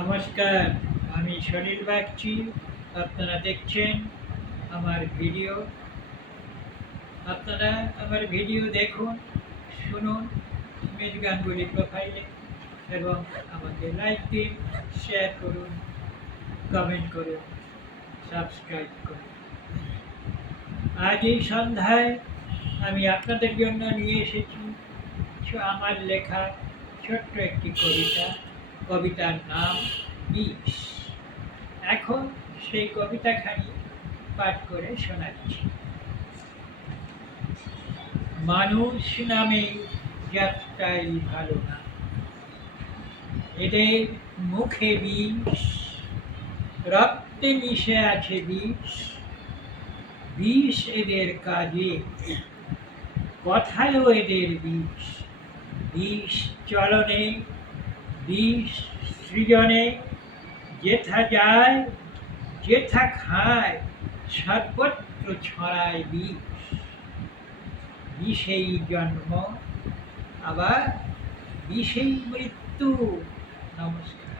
নমস্কার, আমি সলিল বাগচি। আপনারা দেখছেন আমার ভিডিও। আপনারা আমার ভিডিও দেখুন, শুনুন স্মিথ গাঙ্গুলি প্রোফাইলে এবং আমাকে লাইক দিন, শেয়ার করুন, কমেন্ট করুন, সাবস্ক্রাইব করুন। আজ এই সন্ধ্যায় আমি আপনাদের জন্য নিয়ে এসেছি আমার লেখা ছোট্ট একটি কবিতার নাম বিষ। এখন সেই কবিতাখানি পাঠ করে শোনাচ্ছি। মানুষ নামে যাত্রাই ভালো না, এদের মুখে বিষ, রক্তে মিশে আছে বিষ। বিষ এদের কাজে, কথায়ও এদের বিষ। বিষ চলনে, বিষ সৃজনে, যেথা যায় যেথা খায় সর্বত্র ছড়ায় বিষ। বিষেই জন্ম, আবার বিষেই মৃত্যু। নমস্কার।